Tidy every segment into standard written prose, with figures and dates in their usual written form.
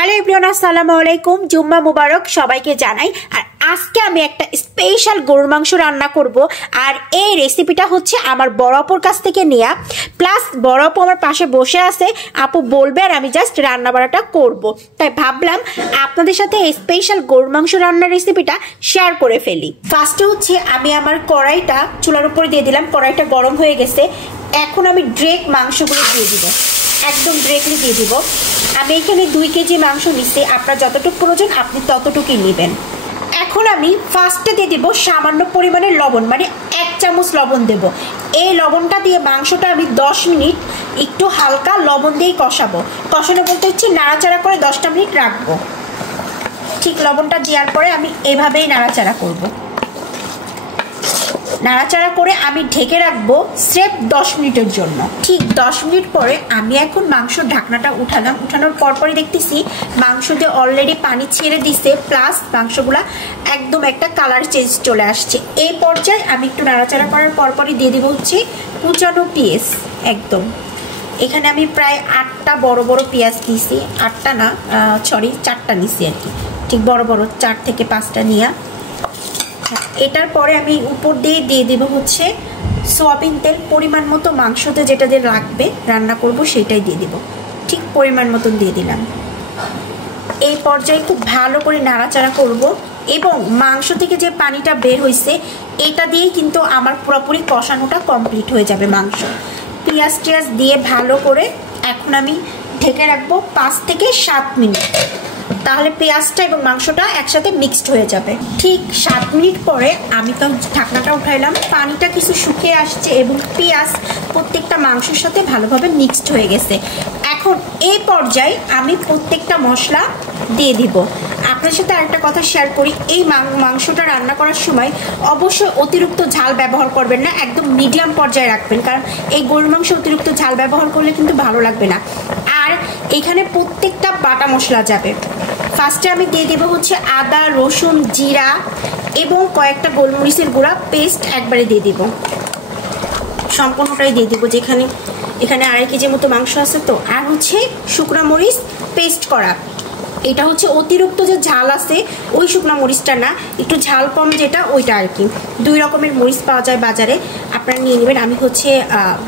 Hello everyone, আসসালামু আলাইকুম। জুম্মা মুবারক সবাইকে জানাই। আর আজকে আমি একটা স্পেশাল গরুর মাংস রান্না করব। আর এই রেসিপিটা হচ্ছে আমার বড় আপুর কাছ থেকে নেওয়া, প্লাস বড় আপু আমার পাশে বসে আছে, আপু বলবে আর আমি জাস্ট রান্না বাড়াটা করব। তাই ভাবলাম আপনাদের সাথে এই স্পেশাল গরুর মাংস রান্নার রেসিপিটা শেয়ার করে ফেলি। ফার্স্টে হচ্ছে আমি আমার কড়াইটা চুলার উপরে দিয়ে দিলাম। কড়াইটা গরম হয়ে গেছে। এখন আমি ডিরেক্ট মাংসগুলো দিয়ে দিব, একদম ডিরেক্টলি দিয়ে দিব। আমি এখানে 2 কেজি মাংস নিচ্ছি, আপনার যতটুকু প্রয়োজন আপনি ততটুকুই নেবেন। এখন আমি ফার্স্টে দিয়ে দিব সামান্য পরিমাণে লবণ, মানে 1 চামচ লবণ দেব। এই লবণটা দিয়ে মাংসটা আমি 10 মিনিট একটু হালকা লবণ দিয়েই কষাবো। কষানো বলতে হচ্ছে নাড়াচাড়া করে 10টা মিনিট রাখবো। ঠিক লবণটা দেওয়ার পরে আমি এভাবেই নাড়াচাড়া করব। নাড়াচাড়া করে আমি ঢেকে রাখবো স্রেফ 10 মিনিটের জন্য। ঠিক 10 মিনিট পরে আমি এখন মাংসর ঢাকনাটা উঠালাম। উঠানোর পরপরই দেখতেছি মাংস দিয়ে অলরেডি পানি ছেড়ে দিছে, প্লাস মাংসগুলা একদম একটা কালার চেঞ্জ চলে আসছে। এই পর্যায়ে আমি একটু নাড়াচাড়া করার পরপরই দিয়ে দিব হচ্ছে কুচানো পেঁয়াজ। একদম এখানে আমি প্রায় 8টা বড় বড় পেঁয়াজ দিয়েছি, 8টা না সরি 4টা নিছি আর কি, ঠিক বড় বড় 4 থেকে 5টা নিয়ে। এটার পরে আমি উপর দিয়ে দিয়ে দেবো হচ্ছে সয়াবিন তেল, পরিমাণ মতো মাংসতে যেটা দিয়ে লাগবে রান্না করব সেটাই দিয়ে দিব। ঠিক পরিমাণ মতন দিয়ে দিলাম। এই পর্যায়ে খুব ভালো করে নাড়াচাড়া করব এবং মাংস থেকে যে পানিটা বের হয়েছে এটা দিয়েই কিন্তু আমার পুরোপুরি কষানোটা কমপ্লিট হয়ে যাবে। মাংস পেঁয়াজ টিয়াজ দিয়ে ভালো করে এখন আমি ঢেকে রাখবো 5 থেকে 7 মিনিট। তাহলে পেঁয়াজটা এবং মাংসটা একসাথে মিক্সড হয়ে যাবে। ঠিক 7 মিনিট পরে আমি তো ঢাকনাটা উঠাইলাম, পানিটা কিছু শুকিয়ে আসছে এবং পেঁয়াজ প্রত্যেকটা মাংসের সাথে ভালোভাবে মিক্সড হয়ে গেছে। এখন এই পর্যায়ে আমি প্রত্যেকটা মশলা দিয়ে দিব। আপনার সাথে আরেকটা কথা শেয়ার করি, এই মাংসটা রান্না করার সময় অবশ্যই অতিরিক্ত ঝাল ব্যবহার করবেন না, একদম মিডিয়াম পর্যায়ে রাখবেন, কারণ এই গরুর মাংস অতিরিক্ত ঝাল ব্যবহার করলে কিন্তু ভালো লাগবে না। আর এখানে প্রত্যেকটা বাটা মশলা যাবে। ফার্স্টে আমি দিয়ে দেবো হচ্ছে আদা, রসুন, জিরা এবং কয়েকটা গোলমরিচের গুঁড়া পেস্ট একবারে দিয়ে দিব। সম্পূর্ণটাই দিয়ে দিব, যেখানে এখানে 2.5 কেজির মতো মাংস আছে তো। আর হচ্ছে শুকনা মরিচ পেস্ট করা, এটা হচ্ছে অতিরিক্ত যে ঝাল আছে ওই শুকনা মরিচটা না, একটু ঝাল কম যেটা ওইটা আর কি। 2 রকমের মরিচ পাওয়া যায় বাজারে, আপনারা নিয়ে নেবেন। আমি হচ্ছে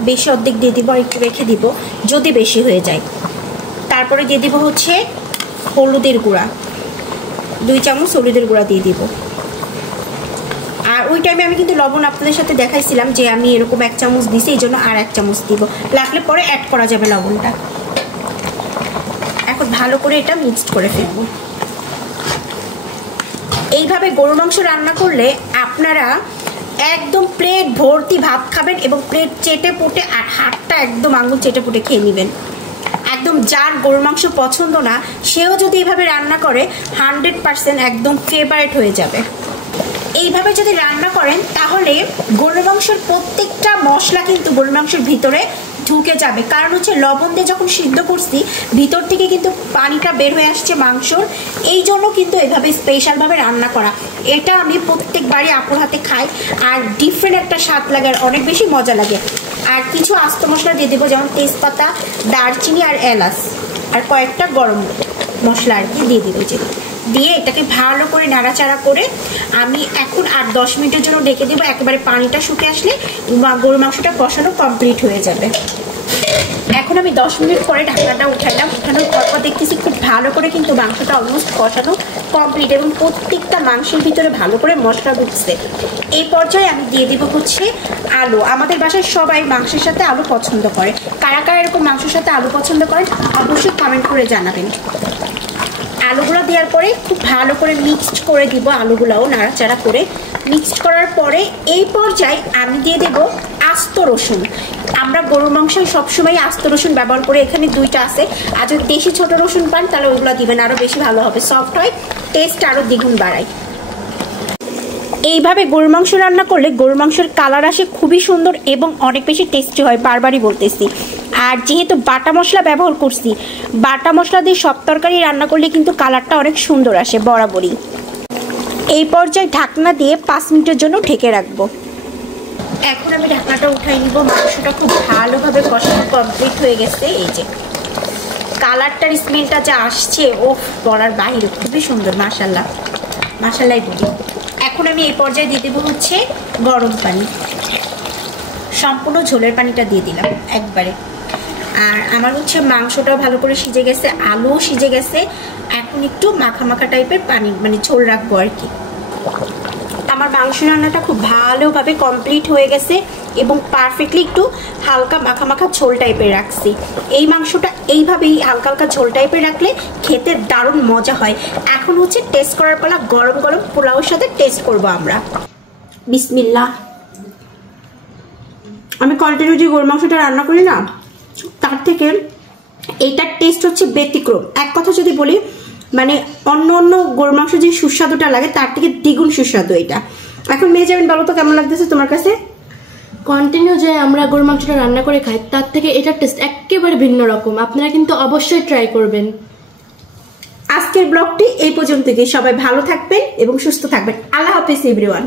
বেশি অর্ধেক দিয়ে দিব আর একটু রেখে দিব যদি বেশি হয়ে যায়। তারপরে দিয়ে দিব হচ্ছে হলুদের গুঁড়া, 2 চামচ হলুদের গুঁড়া দিয়ে দিব। আর ওই টাইমে আমি কিন্তু লবণ আপনাদের সাথে দেখাইছিলাম যে আমি এরকম 1 চামচ দিছি, এই জন্য আর 1 চামচ দিব, লাগলে পরে অ্যাড করা যাবে লবণটা। এখন ভালো করে এটা মিক্সড করে ফেলব। এইভাবে গরুর মাংস রান্না করলে আপনারা একদম প্লেট ভর্তি ভাত খাবেন এবং প্লেট চেটে পুটে আর হাতটা একদম আঙুল চেটে পুটে খেয়ে নেবেন। একদম যার গরুর মাংস পছন্দ না সেও যদি এইভাবে রান্না করে 100% একদম ফেভারিট হয়ে যাবে। এইভাবে যদি রান্না করেন তাহলে গরুর মাংসের প্রত্যেকটা মশলা কিন্তু গরুর মাংসের ভিতরে ঢুকে যাবে, কারণ হচ্ছে লবণ দিয়ে যখন সিদ্ধ করছি ভিতর থেকে কিন্তু পানিটা বের হয়ে আসছে মাংসর, এই জন্য কিন্তু এভাবে স্পেশালভাবে রান্না করা। এটা আমি প্রত্যেকবারই আপুর হাতে খাই আর ডিফারেন্ট একটা স্বাদ লাগে আর অনেক বেশি মজা লাগে। আর কিছু আস্ত মশলা দিয়ে দেবো, যেমন তেজপাতা, দারচিনি আর এলাচ আর কয়েকটা গরম মশলা আর কি দিয়ে দেবো। যে দিয়ে এটাকে ভালো করে নাড়াচাড়া করে আমি এখন 8-10 মিনিটের জন্য ঢেকে দেবো। একেবারে পানিটা শুকে আসলে গরুর মাংসটা কষানো কমপ্লিট হয়ে যাবে। এখন আমি 10 মিনিট পরে ঢাকনাটা উঠাইলাম। উঠানোর পর দেখতেছি খুব ভালো করে কিন্তু মাংসটা অলমোস্ট কষানো কমপ্লিট এবং প্রত্যেকটা মাংসের ভিতরে ভালো করে মশলা ঢুকছে। এই পর্যায়ে আমি দিয়ে দিব হচ্ছে আলু। আমাদের বাসায় সবাই মাংসের সাথে আলু পছন্দ করে, কারা কারা এরকম মাংসের সাথে আলু পছন্দ করেন অবশ্যই কমেন্ট করে জানাবেন। আলুগুলো দেওয়ার পরে খুব ভালো করে মিক্সড করে দিব, আলুগুলোও নাড়াচাড়া করে মিক্সড করার পরে এই পর্যায়ে আমি দিয়ে দেব আস্ত রসুন। আমরা গরুর মাংসে সবসময় আস্ত রসুন ব্যবহার করে, এখানে 2টা আছে। আর যদি দেশি ছোট রসুন পান তাহলে ওগুলো দিবেন, আরও বেশি ভালো হবে, সফট হয়, টেস্ট আরও দ্বিগুণ বাড়ায়। এইভাবে গরুর মাংস রান্না করলে গরুর মাংসের কালার আসে খুবই সুন্দর এবং অনেক বেশি টেস্টি হয়, বারবারই বলতেছি। আর যেহেতু বাটা মশলা ব্যবহার করছি, বাটা মশলা দিয়ে সব তরকারি রান্না করলে কিন্তু কালারটা অনেক সুন্দর আসে বরাবরই। এই পর্যায়ে ঢাকনা দিয়ে 5 মিনিটের জন্য ঢেকে রাখবো। এখন আমি ঢাকনাটা উঠাই নিব। মাংসটা খুব ভালোভাবে কষানো কমপ্লিট হয়ে গেছে। এই যে কালারটার স্মেলটা যা আসছে ও বলার বাহিরে, খুবই সুন্দর। মাশাল্লাহ মাশাল্লাহ বলি। এখন আমি এই পর্যায়ে দিয়ে দেবো হচ্ছে গরম পানি, সম্পূর্ণ ঝোলের পানিটা দিয়ে দিলাম একবারে। আর আমার হচ্ছে মাংসটাও ভালো করে সিজে গেছে, আলুও সিজে গেছে। এখন একটু মাখা মাখা টাইপের পানি মানে ঝোল রাখবো আর কি। আমার মাংস রান্নাটা খুব ভালোভাবে কমপ্লিট হয়ে গেছে এবং পারফেক্টলি একটু হালকা মাখা মাখা ঝোল টাইপের রাখছি। এই মাংসটা এইভাবেই হালকা হালকা ঝোল টাইপের রাখলে খেতে দারুণ মজা হয়। এখন হচ্ছে টেস্ট করার পালা, গরম গরম পোলাওর সাথে টেস্ট করব আমরা। বিসমিল্লাহ। আমি কন্টিনিউ যে গরুর মাংসটা রান্না করি না, তার থেকে এইটার টেস্ট হচ্ছে ব্যতিক্রম। এক কথা যদি বলি, মানে অন্য অন্য গরুর মাংস যে সুস্বাদুটা লাগে তার থেকে দ্বিগুণ সুস্বাদু এটা। এখন মেয়ে যাবেন, বলো তো কেমন লাগতেছে তোমার কাছে? কন্টিনিউ যে আমরা গরুর মাংসটা রান্না করে খাই তার থেকে এটার টেস্ট একেবারে ভিন্ন রকম। আপনারা কিন্তু অবশ্যই ট্রাই করবেন। আজকের ব্লগটি এই পর্যন্তই। সবাই ভালো থাকবেন এবং সুস্থ থাকবেন। আল্লাহ হাফেজ এভরিওয়ান।